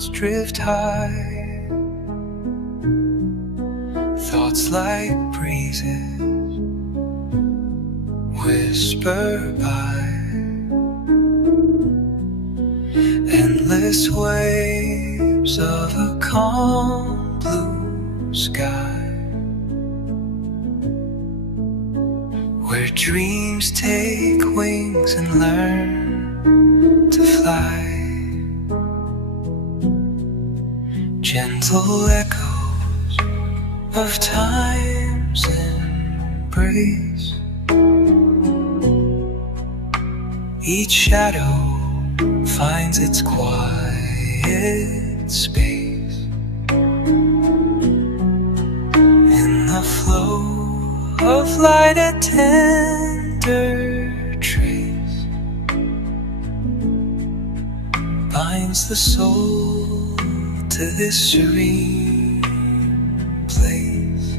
clouds drift high, thoughts like breezes whisper by, endless waves of a calm blue sky, where dreams take wings and learn to fly. Gentle echoes of time's embrace, each shadow finds its quiet space. In the flow of light, a tender trace binds the soul to this serene place.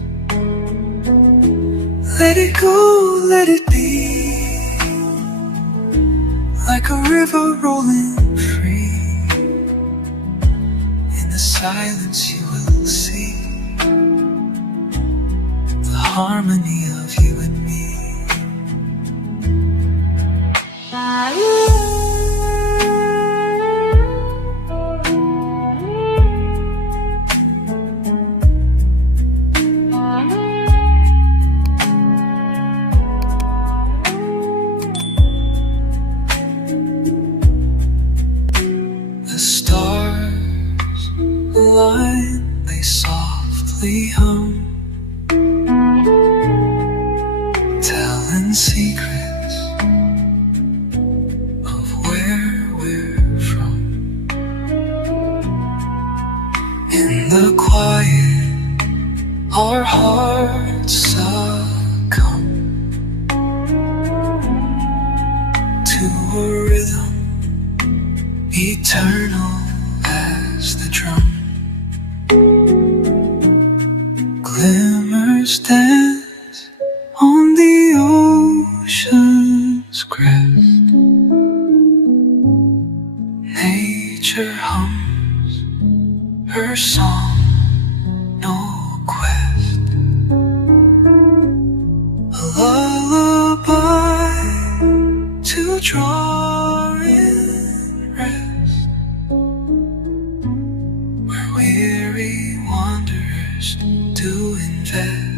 Let it go, let it be, like a river rolling free. In the silence you will see the harmony of you and me. The stars align, they softly hum, telling secrets of where we're from. In the quiet, our hearts succumb to a rhythm eternal as the drum. Glimmers dance on the ocean's crest. Nature hums her song, no quest. A lullaby to draw in rest, where weary wanderers do invest.